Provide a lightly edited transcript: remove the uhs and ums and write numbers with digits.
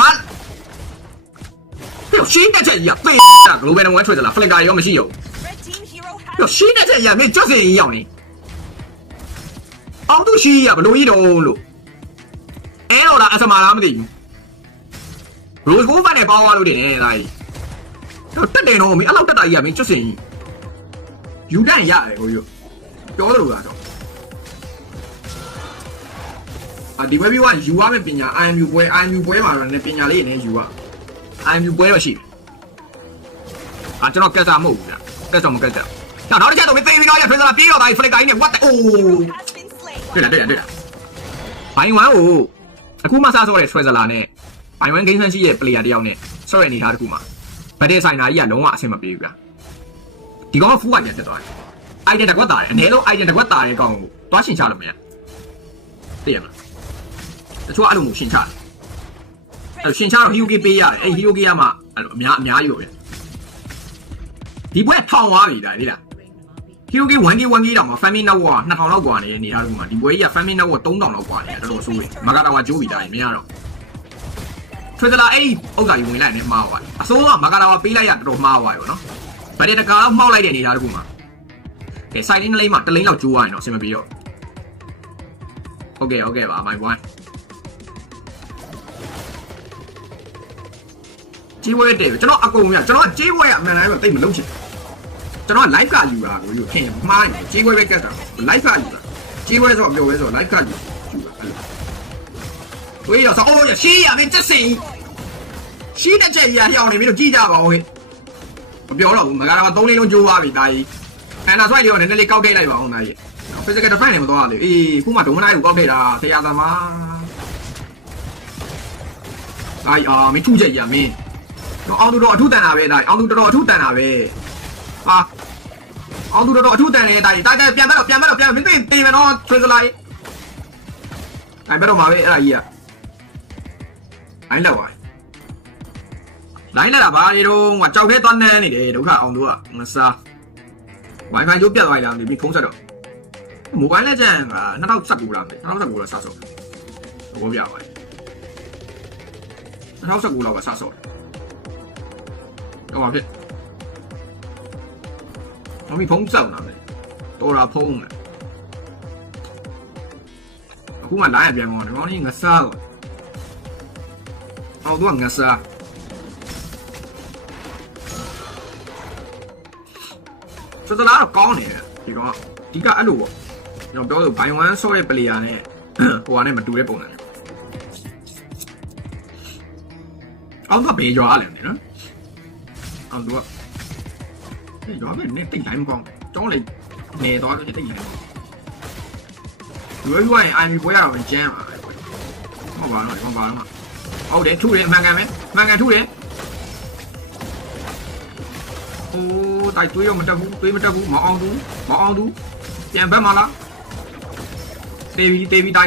ငါပြောရှင်းတဲ့ချက်ကြီးကပေးတာ global နဲ့ဝမ်းထွက်သလား flicker ရောမရှိရောပြောရှင်းတဲ့ချက်ကြီးကမင်းကျွတ်စင်ကြီးရောက်နေအောင်သူရှိရဘလို့ကြီးတော့လို့အဲတော့လားအစမာလားမသိဘူးရိုးကိုဖန်နဲ့ပေါင်းသွားလို့တင်နေတာကြီးတော့တက်တယ်တော့မင်းအဲ့လောက်တက်တာကြီးကမင်းကျွတ်စင်ကြီးယူတန့်ရတယ်ဟိုရောပြောလို့လားတော့ဒီဘက်ပြီးကယူရမယ့်ပညာ IMU ပွဲမှာတော့လည်းပညာလေးနဲ့ယူရ IMU ပွဲတော့ရှိတယ်ကျွန်တော်ကက်တာမဟုတ်ဘူးဗျကက်တော့မကက်တာနောက်တစ်ချက်တော့မသိပြီးတော့ရထွက်လာပြေးတော့ပါ flicker ကြီးနဲ့ what the အိုးတွေ့လားဘိုင်ဝမ်ကိုအခုမှစားစောတဲ့ဆွဲစလာနဲ့ဘိုင်ဝမ်ဂိမ်းဆန်းရှိရဲ့ player တယောက်နဲ့ဆော့ရအနေထားတစ်ခုမှာဗတ်တဲ့ဆိုင်နာကြီးကလုံးဝအဆင်မပြေဘူးဗျဒီကောင်ကဖူးဝိုင်တက်သွားတယ်အိုက်တန်တကွက်တာတယ်အနည်းဆုံးအိုက်တန်တကွက်တာတဲ့ကောင်ကိုသွားရှင်ချလို့မရသိရမလားတချို့အဲ့လိုမျိုးရှင်ချတယ်အဲ့ရှင်ချတော့ Hyuga ပေးရတယ်အဲ့ Hyuga ကမှအဲ့လိုအများကြီးပဲဒီပွဲထောင်သွားပြီဒါလေလား Hyuga 1K တောင်မှ Family Network 2000လောက်กว่าနေနေထားလို့မှဒီပွဲကြီးက Family Network 3000လောက်กว่าနေတယ်တော်တော်ဆိုးတယ်မကာတာဝါဂျိုးပြီဒါကြီးမရတော့ထွေးသလားအဲ့ဥစ္စာကြီးဝင်လိုက်နေမှားသွားတယ်အစိုးရမကာတာဝါပေးလိုက်ရတော်တော်မှားသွားပြီပေါ့နော်ဗတ်တဲ့တကားမှောက်လိုက်တဲ့အနေထားတစ်ခုမှာကဲ side lane တစ်လိမ့်မှာတစ်လိမ့်လောက်ကျိုးသွားရင်တော့အဆင်မပြေတော့ဟုတ်ကဲ့ပါ my one ကြီးဝဲတယ်ကျွန်တော်အကုန်ရကျွန်တော်ကြီးဝဲအမှန်တိုင်းတော့တိတ်မလုံးချင်ကျွန်တော် live ကယူတာကိုယူခင်မှားရင်ကြီးဝဲပဲကတ်တာ live ကယူတာကြီးဝဲဆိုတော့ပြောဝဲဆိုတော့ live ကယူတာဝေးတော့ဆိုအိုးရရှီးရမင်းတက်စင်ရှီးတဲ့ချက်ရဟျောင်းနေပြီတော့ကြည့်ကြပါဦးဟဲ့မပြောတော့ဘူးမကားတော့3လေးလုံးကျိုးသွားပြီတာကြီးအန်နာဆွိုက်လေးကိုနည်းနည်းလေးကောက်ထိတ်လိုက်ပါအောင်တာကြီး physical defense နေမသွားလေအေးခုမှဒုံမနိုင်ကိုကောက်ထိတ်တာဆရာသမားမင်းထုချက်ရမင်းတော့အောင်သူတော့အထုတန်တာပဲတာအောင်သူတော်အထုတန်တာပဲဟာအောင်သူတော်အထုတန်နေတာကြီးတာပြန်မင်းတေးမယ်တော့ဆွေးစလိုက်အဲ့ဘယ်တော့မှပဲအဲ့ဒါကြီးကလိုင်းလောက်ပါလိုင်းလာတာဘာတွေတော့ငါကြောက်ခဲသွားနန်းနေတယ်ဒုက္ခအောင်တို့ကမစား Wi-Fi ကျိုးပြတ်သွားပြီလားမသိဘူးဖုန်းဆက်တော့ Mobile Legends က2019လားမသိ2019လားစဆော့တော့ပြပါတယ်2019လောက်ကစဆော့တော့ဘာဖြစ်မမီဖုန်းစောက်တာပဲတော်တာဖုန်းမယ်အခုမှလိုင်းပြန်ကောင်းတယ်ကောင်းကြီးငစားတော့အော်တော့ငစားစတလာတော့ကောင်းနေတယ်ဒီကောင်ဒီကအဲ့လိုပေါ့ကျွန်တော်ပြောလို့ဘိုင်ဝမ်ဆော့တဲ့ player နဲ့ဟိုဟာနဲ့မတူတဲ့ပုံစံနဲ့အောင်တော့ဘေးရွာလဲနော်အောင်တော့ဒီရွာပဲနေတိတ်တိုင်းမကောင်းကျောင်းလေနေတော့တိတ်တိုင်းရွာရင်အိုင်မီပွဲရတော့ကျန်းပါဟုတ်ပါတော့ဟုတ်တယ်ထုတယ်မှန်ကန်ထုတယ်โอ้တိုက်တွေးရောမတက်ဘူးမအောင်သူပြန်ဘက်မှာလားတေးပြီးတိုက်